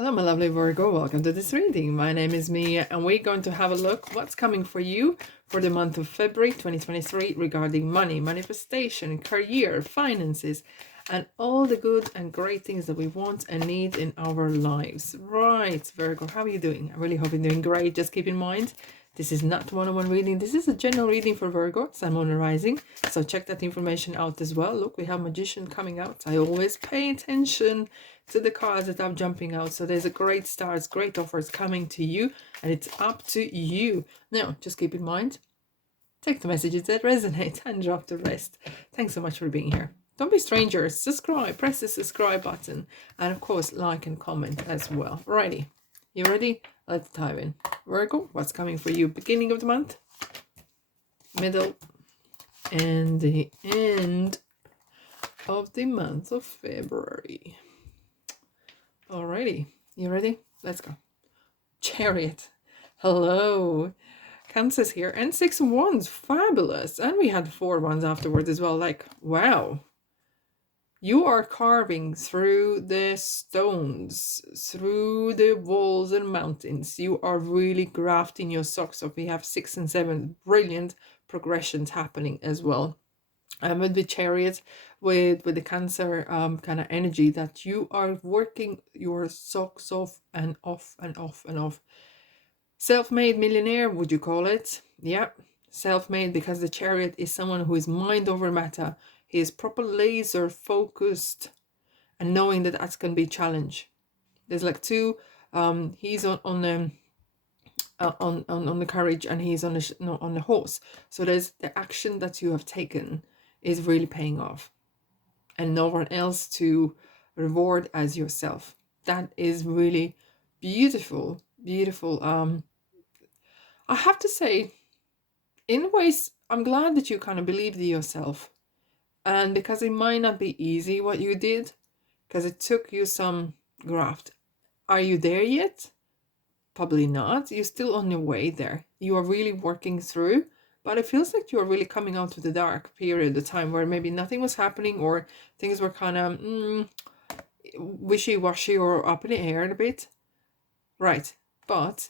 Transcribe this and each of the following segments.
Hello, my lovely Virgo. Welcome to this reading. My name is Mia, and we're going to have a look what's coming for you for the month of February 2023 regarding money, manifestation, career, finances, and all the good and great things that we want and need in our lives. Right, Virgo, how are you doing? I really hope you're doing great. Just keep in mind, this is not one-on-one reading. This is a general reading for Virgo, Sun, Moon, and Rising. So check that information out as well. Look, we have Magician coming out. I always pay attention to the cards that I'm jumping out. So there's a great stars, great offers coming to you, and it's up to you. Now, just keep in mind, take the messages that resonate and drop the rest. Thanks so much for being here. Don't be strangers. Subscribe, press the subscribe button, and of course, like and comment as well. Alrighty, you ready? Let's dive in. Virgo, what's coming for you? Beginning of the month, middle, and the end of the month of February. Alrighty, you ready? Let's go. Chariot. Hello. Cancer's here. And 6 of Wands. Fabulous. And we had 4 Wands afterwards as well. Like, wow. You are carving through the stones, through the walls and mountains. You are really grafting your socks off. We have 6 and 7. Brilliant progressions happening as well. And with the Chariot, with the Cancer kind of energy, that you are working your socks off and off and off and off. Self-made millionaire, would you call it? Yeah, self-made, because the Chariot is someone who is mind over matter. He is proper laser focused, and knowing that that's going to be a challenge. There's like 2. He's on the carriage, and he's on the horse. So there's the action that you have taken is really paying off, and no one else to reward as yourself. That is really beautiful. I have to say, in ways, I'm glad that you kind of believed in yourself, and because it might not be easy what you did, because it took you some graft. Are you there yet? Probably not. You're still on your way there. You are really working through, but it feels like you're really coming out of the dark period of time where maybe nothing was happening, or things were kind of wishy-washy or up in the air a bit. Right. But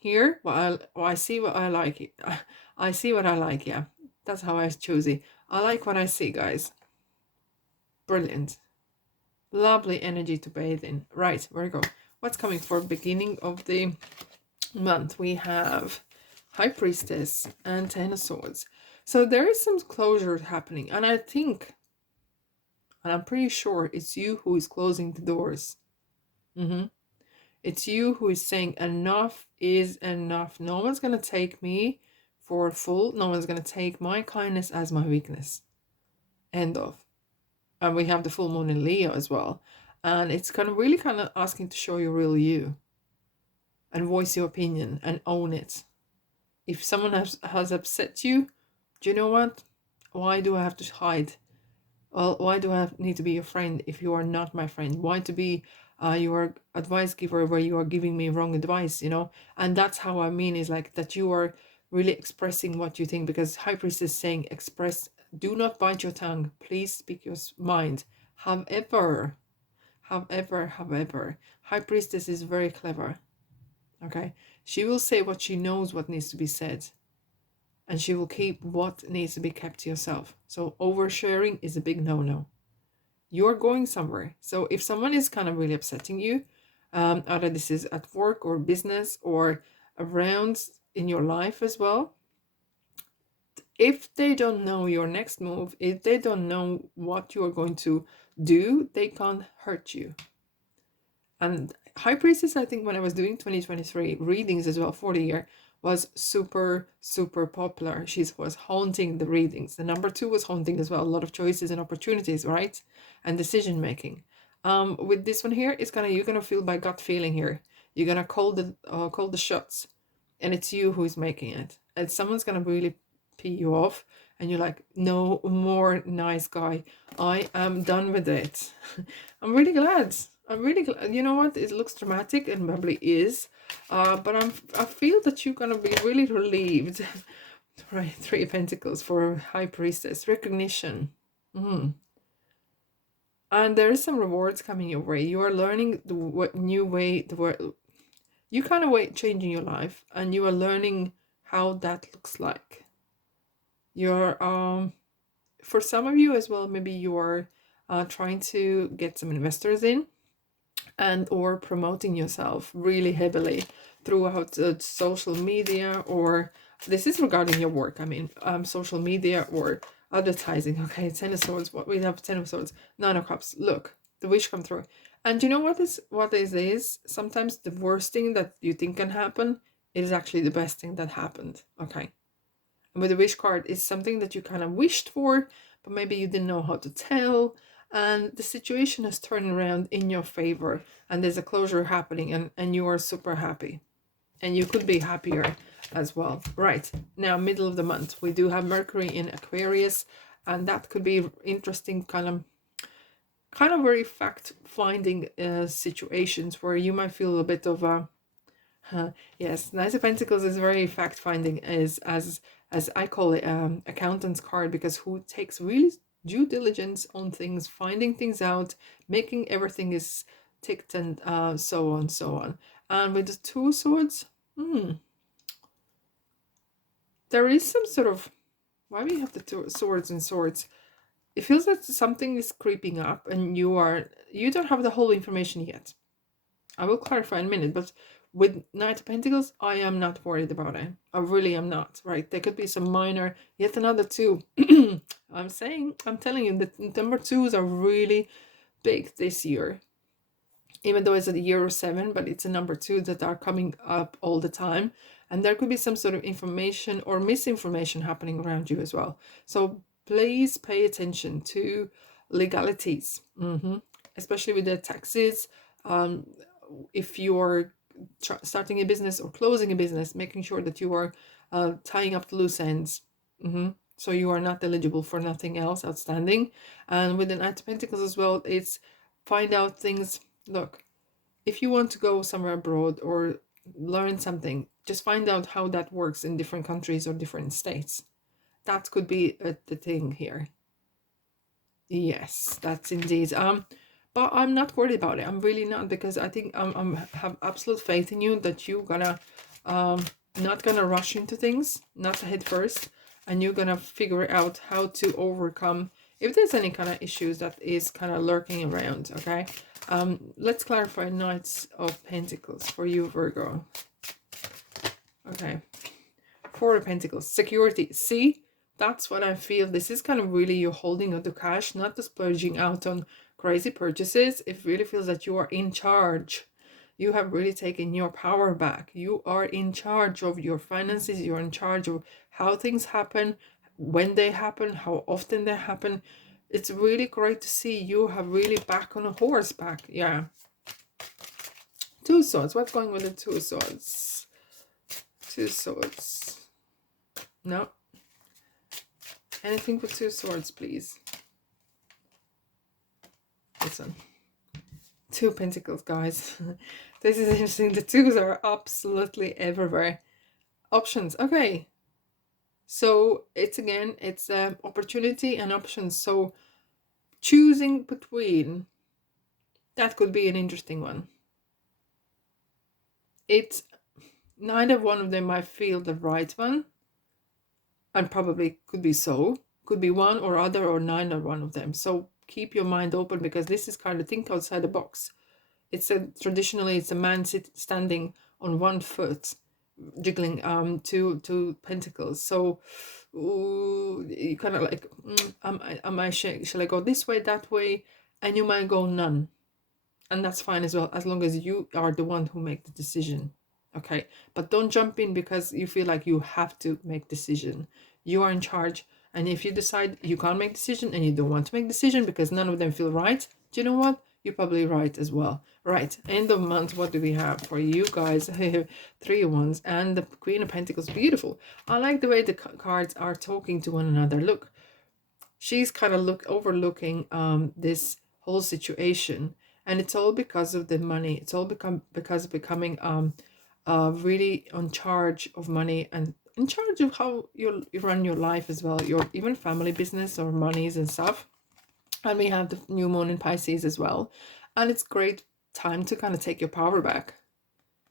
here, I see what I like. I see what I like, yeah. That's how I choose it. I like what I see, guys. Brilliant. Lovely energy to bathe in. Right, Virgo. What's coming for beginning of the month? We have High Priestess and 10 of Swords. So there is some closure happening, and I think, and I'm pretty sure it's you who is closing the doors. It's you who is saying enough is enough. No one's going to take me for a fool. No one's going to take my kindness as my weakness. End of. And we have the full moon in Leo as well. And it's kind of asking to show your real you. And voice your opinion and own it. If someone has upset you, do you know what? Why do I have to hide? Well, why do I need to be your friend if you are not my friend? Why to be your advice giver where you are giving me wrong advice, you know? And that's how I mean, is like that you are really expressing what you think, because High Priestess is saying express, do not bite your tongue, please speak your mind. However, High Priestess is very clever, okay? She will say what she knows what needs to be said, and she will keep what needs to be kept to yourself. So oversharing is a big no-no. You're going somewhere. So if someone is kind of really upsetting you, either this is at work or business or around in your life as well, if they don't know your next move, if they don't know what you are going to do, they can't hurt you. And High Priestess, I think when I was doing 2023 readings as well for the year, was super popular. She was haunting the readings. The number 2 was haunting as well. A lot of choices and opportunities, right? And decision making. With this one here, you're gonna feel by gut feeling here. You're gonna call the shots, and it's you who is making it. And someone's gonna really pee you off, and you're like, no more nice guy. I am done with it. I'm really glad. You know what? It looks dramatic, and probably is. But I feel that you're gonna be really relieved. Right, 3 of Pentacles for High Priestess. Recognition. And there is some rewards coming your way. You are learning new way, you kind of way changing your life, and you are learning how that looks like. You're for some of you as well, maybe you are trying to get some investors in, and or promoting yourself really heavily throughout social media, or this is regarding your work, I mean, social media or advertising. Okay, Ten of Swords, what we have, Ten of Swords, Nine of Cups, look, the wish come through. And you know what is sometimes the worst thing that you think can happen is actually the best thing that happened. Okay, and with the wish card, it's something that you kind of wished for, but maybe you didn't know how to tell. And the situation has turned around in your favor, and there's a closure happening, and you are super happy. And you could be happier as well. Right, now, middle of the month, we do have Mercury in Aquarius, and that could be interesting, kind of very fact-finding situations where you might feel a bit of a yes, Knight of Pentacles is very fact finding, is as I call it, accountant's card, because who takes really due diligence on things, finding things out, making everything is ticked, and so on, so on. And with the Two Swords, there is some sort of, why we have the two swords and swords? It feels like something is creeping up, and you don't have the whole information yet. I will clarify in a minute, but with Knight of Pentacles, I am not worried about it. I really am not, right? There could be some minor, yet another two. I'm telling you, the number twos are really big this year. Even though it's a year of 7, but it's a number two that are coming up all the time. And there could be some sort of information or misinformation happening around you as well. So please pay attention to legalities, especially with the taxes. If you're starting a business or closing a business, making sure that you are tying up the loose ends, so you are not eligible for nothing else outstanding. And with the Knight of Pentacles as well, it's find out things. Look, if you want to go somewhere abroad or learn something, just find out how that works in different countries or different states. That could be the thing here. Yes, that's indeed. But I'm not worried about it. I'm really not, because I think I'm have absolute faith in you that you're gonna not gonna rush into things, not head first, and you're gonna figure out how to overcome if there's any kind of issues that is kind of lurking around. Okay, let's clarify Knights of Pentacles for you, Virgo. Okay, Four of Pentacles, security. See, that's what I feel. This is kind of really you holding on to cash, not just splurging out on crazy purchases. It really feels that you are in charge. You have really taken your power back. You are in charge of your finances. You're in charge of how things happen, when they happen, how often they happen. It's really great to see you have really back on a horseback. Yeah. Two Swords. What's going with the Two Swords? Two Swords. No. Anything with Two Swords, please. This one. Two Pentacles, guys. This is interesting. The twos are absolutely everywhere. Options. Okay. So it's opportunity and options. So choosing between, that could be an interesting one. It's neither one of them might feel the right one. And probably could be so. Could be one or other, or neither one of them. So keep your mind open, because this is kind of think outside the box. Traditionally it's a man standing on one foot, jiggling two pentacles. So you kind of like, shall I go this way, that way? And you might go none, and that's fine as well, as long as you are the one who make the decision. Okay, but don't jump in because you feel like you have to make decision. You are in charge, and if you decide you can't make decision and you don't want to make decision because none of them feel right, do you know what? You're probably right as well. Right, end of month, what do we have for you guys? 3 of Wands and the Queen of Pentacles. Beautiful. I like the way the cards are talking to one another. Look, she's kind of overlooking this whole situation, and it's all because of the money. It's all because of becoming really on charge of money and in charge of how you run your life as well, your even family business or monies and stuff. And we have the new moon in Pisces as well. And it's great time to kind of take your power back.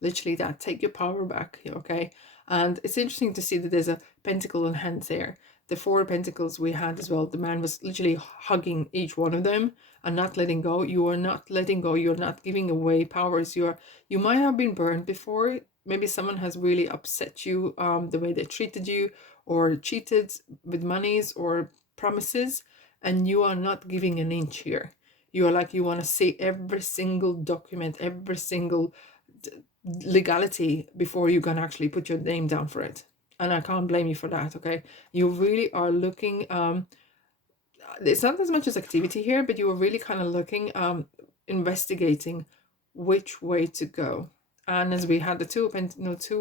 Literally that, take your power back, okay? And it's interesting to see that there's a pentacle in hands there. The 4 pentacles we had as well, the man was literally hugging each one of them and not letting go. You are not letting go. You're not giving away powers. You might have been burned before. Maybe someone has really upset you, the way they treated you, or cheated with monies or promises, and you are not giving an inch here. You are like, you want to see every single document, every single legality before you can actually put your name down for it. And I can't blame you for that, okay? You really are looking, it's not as much as activity here, but you are really kind of looking, investigating which way to go. And as we had the two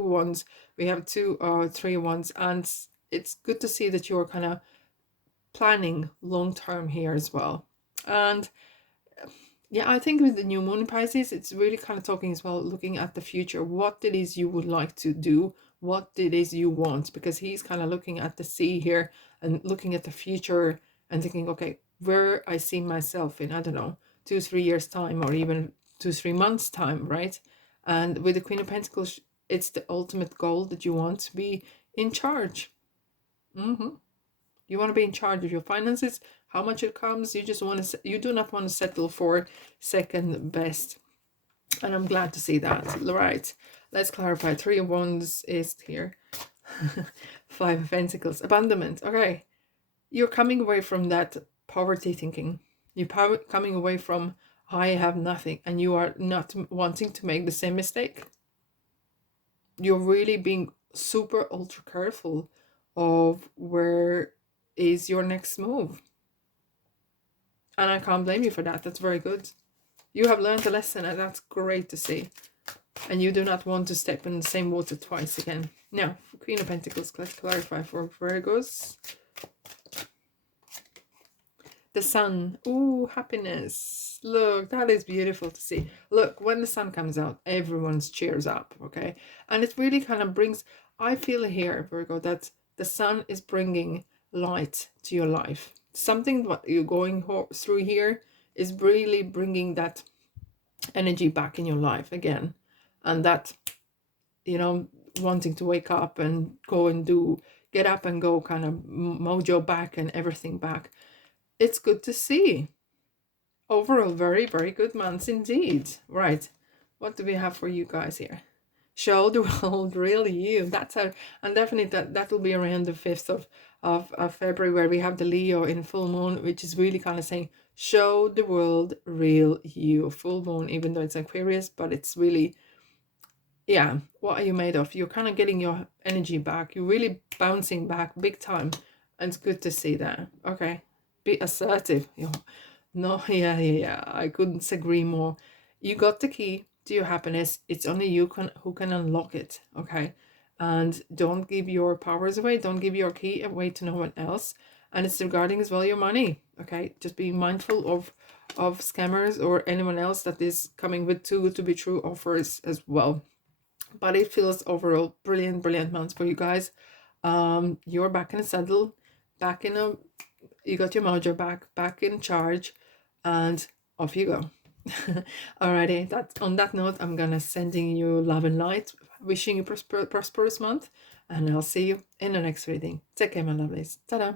ones, we have 2 or 3 ones, and it's good to see that you're kind of planning long term here as well. And yeah, I think with the new moon in Pisces, it's really kind of talking as well, looking at the future, what it is you would like to do, what it is you want, because he's kind of looking at the sea here and looking at the future and thinking, okay, where I see myself in, I don't know, 2-3 years time, or even 2-3 months time, right? And with the Queen of Pentacles, it's the ultimate goal that you want to be in charge. You want to be in charge of your finances, how much it comes. You just want to, you do not want to settle for second best. And I'm glad to see that. Right, let's clarify. 3 of Wands is here. 5 of Pentacles, abandonment. Okay, you're coming away from that poverty thinking. You're coming away from I have nothing, and you are not wanting to make the same mistake. You're really being super ultra careful of where is your next move. And I can't blame you for that. That's very good. You have learned a lesson, and that's great to see. And you do not want to step in the same water twice again. Now, Queen of Pentacles, let's clarify for Virgos. The sun. Ooh, happiness. Look, that is beautiful to see. Look, when the sun comes out, everyone's cheers up, okay? And it really kind of brings, I feel here, Virgo, that the sun is bringing light to your life. Something what you're going through here is really bringing that energy back in your life again. And that, you know, wanting to wake up and go and do, get up and go kind of mojo back and everything back. It's good to see. Overall, very, very good months indeed. Right. What do we have for you guys here? Show the world real you. That's how, and definitely that will be around the 5th of February, where we have the Leo in full moon, which is really kind of saying, show the world real you. Full moon, even though it's Aquarius, but it's really, yeah, what are you made of? You're kind of getting your energy back. You're really bouncing back big time. And it's good to see that. Okay. Be assertive. No, yeah. I couldn't agree more. You got the key to your happiness. It's only you who can unlock it, okay? And don't give your powers away. Don't give your key away to no one else. And it's regarding as well your money, okay? Just be mindful of scammers or anyone else that is coming with too good to be true offers as well. But it feels overall brilliant months for you guys. You're back in a saddle, back in a, you got your mojo back in charge, and off you go. Alrighty, that's on that note, I'm gonna sending you love and light, wishing you prosperous month, and I'll see you in the next reading. Take care, my lovelies. Ta-da.